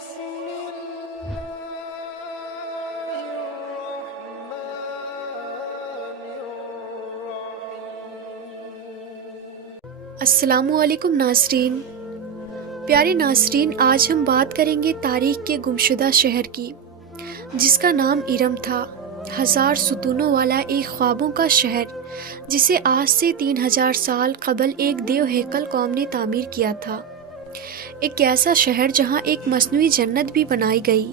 بسم الله الرحمن الرحيم۔ السلام علیکم ناظرین۔ پیارے ناظرین، آج ہم بات کریں گے تاریخ کے گمشدہ شہر کی، جس کا نام ارم تھا۔ 1000 ستونوں والا ایک خوابوں کا شہر، جسے آج سے 3000 سال قبل ایک دیو ہیکل قوم نے تعمیر کیا تھا۔ ایک ایسا شہر جہاں ایک مصنوعی جنت بھی بنائی گئی۔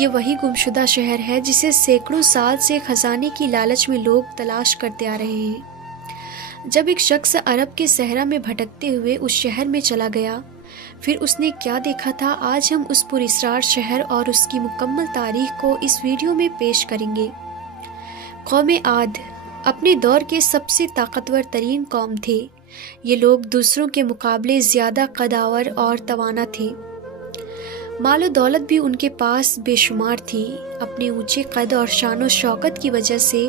یہ وہی گمشدہ شہر ہے جسے سینکڑوں سال سے خزانے کی لالچ میں لوگ تلاش کرتے آ رہے ہیں۔ جب ایک شخص عرب کے صحرا میں بھٹکتے ہوئے اس شہر میں چلا گیا، پھر اس نے کیا دیکھا تھا، آج ہم اس پراسرار شہر اور اس کی مکمل تاریخ کو اس ویڈیو میں پیش کریں گے۔ قوم عاد اپنے دور کے سب سے طاقتور ترین قوم تھے۔ یہ لوگ دوسروں کے مقابلے زیادہ قداور اور توانا تھے۔ مال و دولت بھی ان کے پاس بے شمار تھی۔ اپنے اونچے قد اور شان و شوکت کی وجہ سے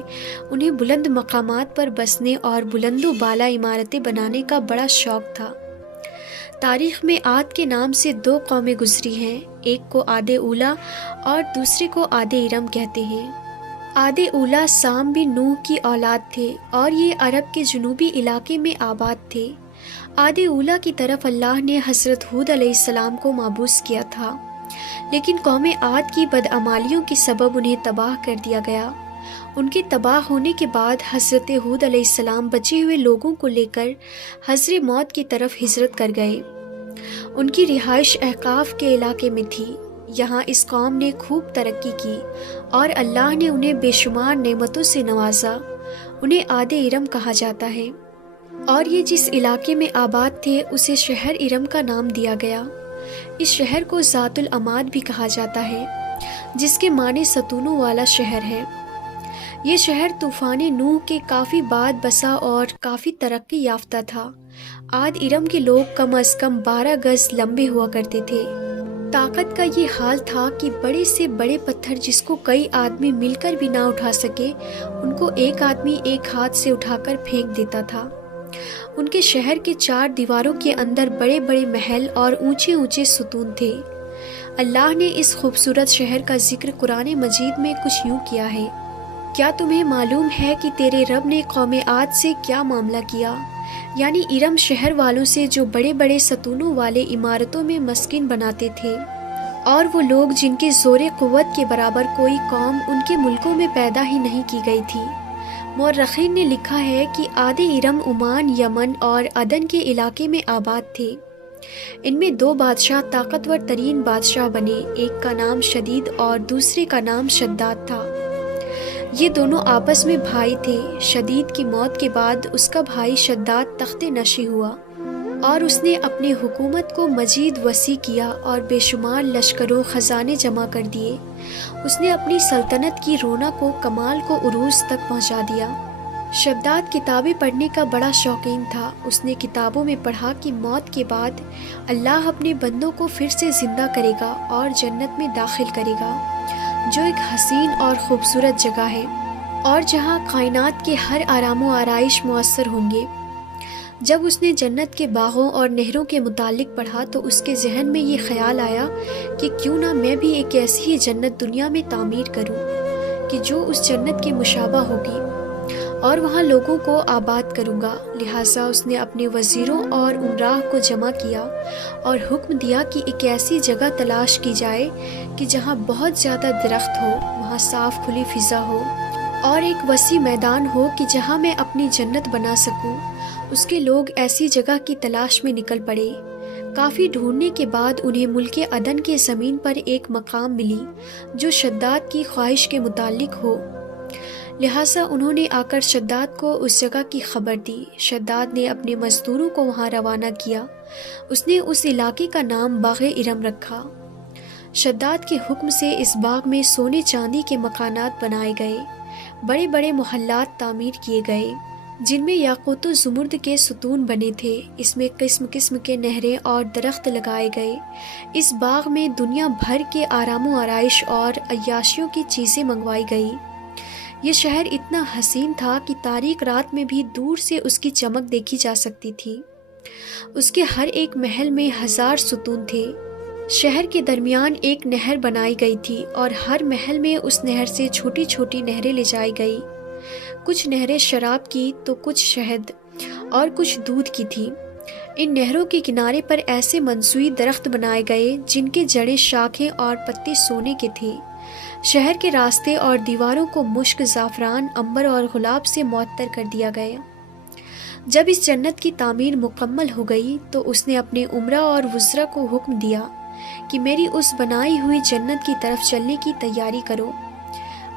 انہیں بلند مقامات پر بسنے اور بلند و بالا عمارتیں بنانے کا بڑا شوق تھا۔ تاریخ میں عاد کے نام سے 2 قومیں گزری ہیں، ایک کو عاد اولی اور دوسرے کو عاد ارم کہتے ہیں۔ عاد اولی سام بن نوح کی اولاد تھے اور یہ عرب کے جنوبی علاقے میں آباد تھے۔ عاد اولی کی طرف اللہ نے حضرت ہود علیہ السلام کو مبعوث کیا تھا، لیکن قوم عاد کی بدعمالیوں کے سبب انہیں تباہ کر دیا گیا۔ ان کے تباہ ہونے کے بعد حضرت ہود علیہ السلام بچے ہوئے لوگوں کو لے کر حضر موت کی طرف ہجرت کر گئے۔ ان کی رہائش احقاف کے علاقے میں تھی۔ یہاں اس قوم نے خوب ترقی کی اور اللہ نے انہیں بے شمار نعمتوں سے نوازا۔ انہیں عاد ارم کہا جاتا ہے، اور یہ جس علاقے میں آباد تھے اسے شہر ارم کا نام دیا گیا۔ اس شہر کو ذات العماد بھی کہا جاتا ہے، جس کے معنی ستونوں والا شہر ہے۔ یہ شہر طوفان نوح کے کافی بعد بسا اور کافی ترقی یافتہ تھا۔ عاد ارم کے لوگ کم از کم 12 گز لمبے ہوا کرتے تھے۔ طاقت کا یہ حال تھا کہ بڑے سے بڑے پتھر جس کو کئی آدمی مل کر بھی نہ اٹھا سکے، ان کو ایک آدمی ایک ہاتھ سے اٹھا کر پھینک دیتا تھا۔ ان کے شہر کے 4 دیواروں کے اندر بڑے بڑے محل اور اونچے اونچے ستون تھے۔ اللہ نے اس خوبصورت شہر کا ذکر قرآن مجید میں کچھ یوں کیا ہے: کیا تمہیں معلوم ہے کہ تیرے رب نے قوم عاد سے کیا معاملہ کیا؟ یعنی ارم شہر والوں سے جو بڑے بڑے ستونوں والے عمارتوں میں مسکن بناتے تھے، اور وہ لوگ جن کے زور قوت کے برابر کوئی قوم ان کے ملکوں میں پیدا ہی نہیں کی گئی تھی۔ مورخین نے لکھا ہے کہ عاد ارم عمان، یمن اور عدن کے علاقے میں آباد تھے۔ ان میں 2 بادشاہ طاقتور ترین بادشاہ بنے، ایک کا نام شدید اور دوسرے کا نام شداد تھا۔ یہ دونوں آپس میں بھائی تھے۔ شدید کی موت کے بعد اس کا بھائی شداد تخت نشین ہوا، اور اس نے اپنی حکومت کو مزید وسیع کیا اور بے شمار لشکر و خزانے جمع کر دیے۔ اس نے اپنی سلطنت کی رونق و کمال کو عروج تک پہنچا دیا۔ شداد کتابیں پڑھنے کا بڑا شوقین تھا۔ اس نے کتابوں میں پڑھا کہ موت کے بعد اللہ اپنے بندوں کو پھر سے زندہ کرے گا اور جنت میں داخل کرے گا، جو ایک حسین اور خوبصورت جگہ ہے، اور جہاں کائنات کے ہر آرام و آرائش میسر ہوں گے۔ جب اس نے جنت کے باغوں اور نہروں کے متعلق پڑھا تو اس کے ذہن میں یہ خیال آیا کہ کیوں نہ میں بھی ایک ایسی ہی جنت دنیا میں تعمیر کروں کہ جو اس جنت کے مشابہ ہوگی، اور وہاں لوگوں کو آباد کروں گا۔ لہٰذا اس نے اپنے وزیروں اور امراء کو جمع کیا اور حکم دیا کہ ایک ایسی جگہ تلاش کی جائے کہ جہاں بہت زیادہ درخت ہو، وہاں صاف کھلی فضا ہو، اور ایک وسیع میدان ہو کہ جہاں میں اپنی جنت بنا سکوں۔ اس کے لوگ ایسی جگہ کی تلاش میں نکل پڑے۔ کافی ڈھونڈنے کے بعد انہیں ملک عدن کے زمین پر ایک مقام ملی جو شداد کی خواہش کے متعلق ہو۔ لہٰذا انہوں نے آ کر شداد کو اس جگہ کی خبر دی۔ شداد نے اپنے مزدوروں کو وہاں روانہ کیا۔ اس نے اس علاقے کا نام باغ ارم رکھا۔ شداد کے حکم سے اس باغ میں سونے چاندی کے مکانات بنائے گئے، بڑے بڑے محلات تعمیر کیے گئے جن میں یاقوت و زمرد کے ستون بنے تھے۔ اس میں قسم قسم کے نہریں اور درخت لگائے گئے۔ اس باغ میں دنیا بھر کے آرام و آرائش اور عیاشیوں کی چیزیں منگوائی گئی۔ یہ شہر اتنا حسین تھا کہ تاریک رات میں بھی دور سے اس کی چمک دیکھی جا سکتی تھی۔ اس کے ہر ایک محل میں 1000 ستون تھے۔ شہر کے درمیان ایک نہر بنائی گئی تھی اور ہر محل میں اس نہر سے چھوٹی چھوٹی نہریں لے جائی گئی۔ کچھ نہریں شراب کی تو کچھ شہد اور کچھ دودھ کی تھی۔ ان نہروں کے کنارے پر ایسے منسوئی درخت بنائے گئے جن کے جڑیں، شاخیں اور پتے سونے کے تھے۔ شہر کے راستے اور دیواروں کو مشک، زعفران، عنبر اور گلاب سے معطر کر دیا گیا۔ جب اس جنت کی تعمیر مکمل ہو گئی تو اس نے اپنے امراء اور وزراء کو حکم دیا کہ میری اس بنائی ہوئی جنت کی طرف چلنے کی تیاری کرو۔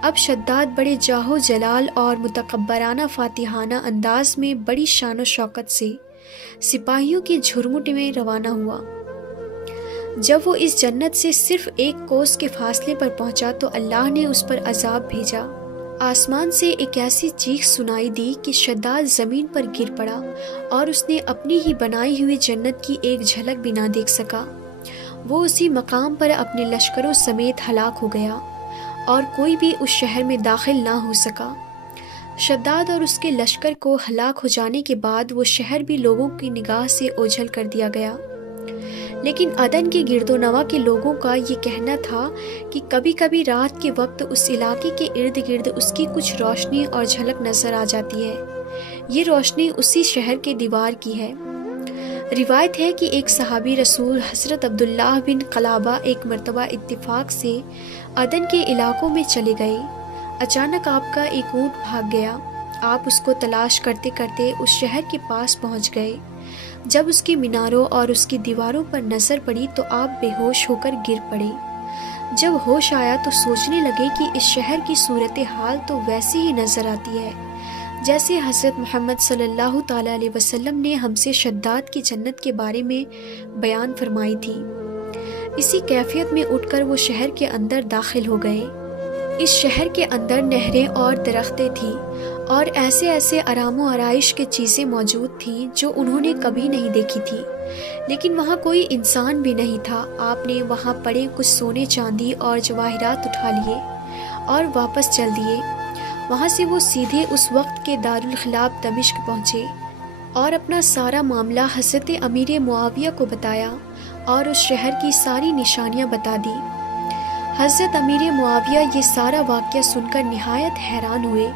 اب شداد بڑے جاہو جلال اور متکبرانہ فاتحانہ انداز میں بڑی شان و شوکت سے سپاہیوں کے جھرمٹ میں روانہ ہوا۔ جب وہ اس جنت سے صرف ایک کوس کے فاصلے پر پہنچا تو اللہ نے اس پر عذاب بھیجا۔ آسمان سے ایک ایسی چیخ سنائی دی کہ شداد زمین پر گر پڑا اور اس نے اپنی ہی بنائی ہوئی جنت کی ایک جھلک بھی نہ دیکھ سکا۔ وہ اسی مقام پر اپنے لشکروں سمیت ہلاک ہو گیا اور کوئی بھی اس شہر میں داخل نہ ہو سکا۔ شداد اور اس کے لشکر کو ہلاک ہو جانے کے بعد وہ شہر بھی لوگوں کی نگاہ سے اوجھل کر دیا گیا۔ لیکن عدن کے گرد و نواح کے لوگوں کا یہ کہنا تھا کہ کبھی کبھی رات کے وقت اس علاقے کے ارد گرد اس کی کچھ روشنی اور جھلک نظر آ جاتی ہے۔ یہ روشنی اسی شہر کے دیوار کی ہے۔ روایت ہے کہ ایک صحابی رسول حضرت عبداللہ بن قلابہ ایک مرتبہ اتفاق سے عدن کے علاقوں میں چلے گئے۔ اچانک آپ کا ایک اونٹ بھاگ گیا۔ آپ اس کو تلاش کرتے کرتے اس شہر کے پاس پہنچ گئے۔ جب اس کی میناروں اور اس کی دیواروں پر نظر پڑی تو آپ بے ہوش ہو کر گر پڑے۔ جب ہوش آیا تو سوچنے لگے کہ اس شہر کی صورتحال تو ویسی ہی نظر آتی ہے جیسے حضرت محمد صلی اللہ تعالیٰ علیہ وسلم نے ہم سے شداد کی جنت کے بارے میں بیان فرمائی تھی۔ اسی کیفیت میں اٹھ کر وہ شہر کے اندر داخل ہو گئے۔ اس شہر کے اندر نہریں اور درختیں تھیں اور ایسے ایسے آرام و آرائش کی چیزیں موجود تھیں جو انہوں نے کبھی نہیں دیکھی تھی، لیکن وہاں کوئی انسان بھی نہیں تھا۔ آپ نے وہاں پڑے کچھ سونے، چاندی اور جواہرات اٹھا لیے اور واپس چل دیے۔ وہاں سے وہ سیدھے اس وقت کے دارالخلاف دمشق پہنچے اور اپنا سارا معاملہ حضرت امیر معاویہ کو بتایا اور اس شہر کی ساری نشانیاں بتا دی۔ حضرت امیر معاویہ یہ سارا واقعہ سن کر نہایت حیران ہوئے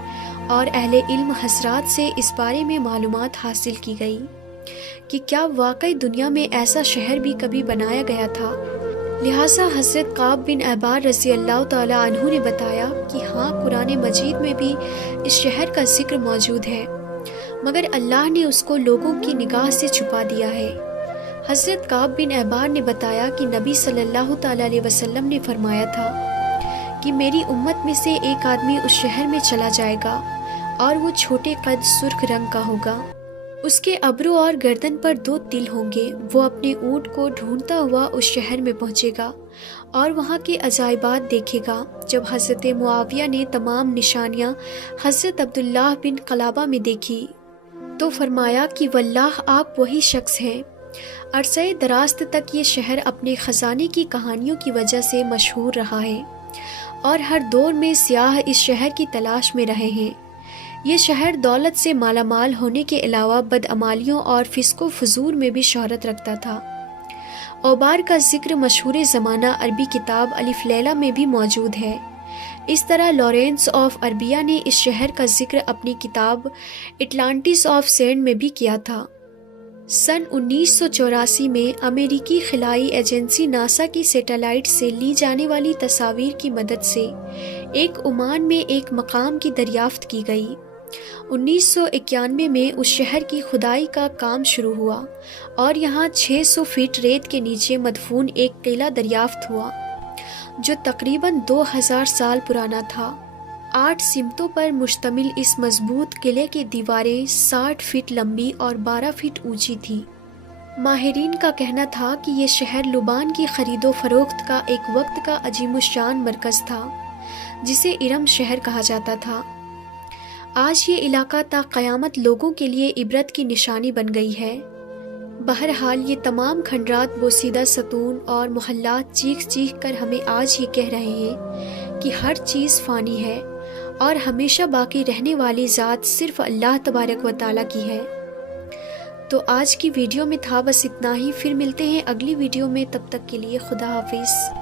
اور اہل علم حضرات سے اس بارے میں معلومات حاصل کی گئی کہ کیا واقعی دنیا میں ایسا شہر بھی کبھی بنایا گیا تھا۔ لہٰذا حضرت کعب بن احبار رضی اللہ تعالیٰ عنہ نے بتایا کہ ہاں، قرآن مجید میں بھی اس شہر کا ذکر موجود ہے، مگر اللہ نے اس کو لوگوں کی نگاہ سے چھپا دیا ہے۔ حضرت کعب بن احبار نے بتایا کہ نبی صلی اللہ تعالیٰ علیہ وسلم نے فرمایا تھا کہ میری امت میں سے ایک آدمی اس شہر میں چلا جائے گا اور وہ چھوٹے قد، سرخ رنگ کا ہوگا۔ اس کے ابرو اور گردن پر 2 تل ہوں گے۔ وہ اپنے اونٹ کو ڈھونڈتا ہوا اس شہر میں پہنچے گا اور وہاں کے عجائبات دیکھے گا۔ جب حضرت معاویہ نے تمام نشانیاں حضرت عبداللہ بن قلابہ میں دیکھی تو فرمایا کہ واللہ آپ وہی شخص ہیں۔ عرصہ دراز تک یہ شہر اپنے خزانے کی کہانیوں کی وجہ سے مشہور رہا ہے اور ہر دور میں سیاح اس شہر کی تلاش میں رہے ہیں۔ یہ شہر دولت سے مالا مال ہونے کے علاوہ بدعمالیوں اور فسق و فجور میں بھی شہرت رکھتا تھا۔ اوبار کا ذکر مشہور زمانہ عربی کتاب الف لیلہ میں بھی موجود ہے۔ اس طرح لارنس آف عربیہ نے اس شہر کا ذکر اپنی کتاب اٹلانٹس آف سینڈ میں بھی کیا تھا۔ سن 1984 میں امریکی خلائی ایجنسی ناسا کی سیٹلائٹ سے لی جانے والی تصاویر کی مدد سے ایک عمان میں ایک مقام کی دریافت کی گئی۔ 1991 میں اس شہر کی کھدائی کا کام شروع ہوا اور یہاں 600 فٹ ریت کے نیچے مدفون ایک قلعہ دریافت ہوا جو تقریباً 2000 سال پرانا تھا۔ 8 سمتوں پر مشتمل اس مضبوط قلعے کی دیواریں 60 فٹ لمبی اور 12 فٹ اونچی تھیں۔ ماہرین کا کہنا تھا کہ یہ شہر لبان کی خرید و فروخت کا ایک وقت کا عظیم الشان مرکز تھا جسے ارم شہر کہا جاتا تھا۔ آج یہ علاقہ تا قیامت لوگوں کے لیے عبرت کی نشانی بن گئی ہے۔ بہرحال یہ تمام کھنڈرات، بوسیدہ ستون اور محلات چیخ چیخ کر ہمیں آج یہ کہہ رہے ہیں کہ ہر چیز فانی ہے اور ہمیشہ باقی رہنے والی ذات صرف اللہ تبارک و تعالیٰ کی ہے۔ تو آج کی ویڈیو میں تھا بس اتنا ہی، پھر ملتے ہیں اگلی ویڈیو میں، تب تک کے لیے خدا حافظ۔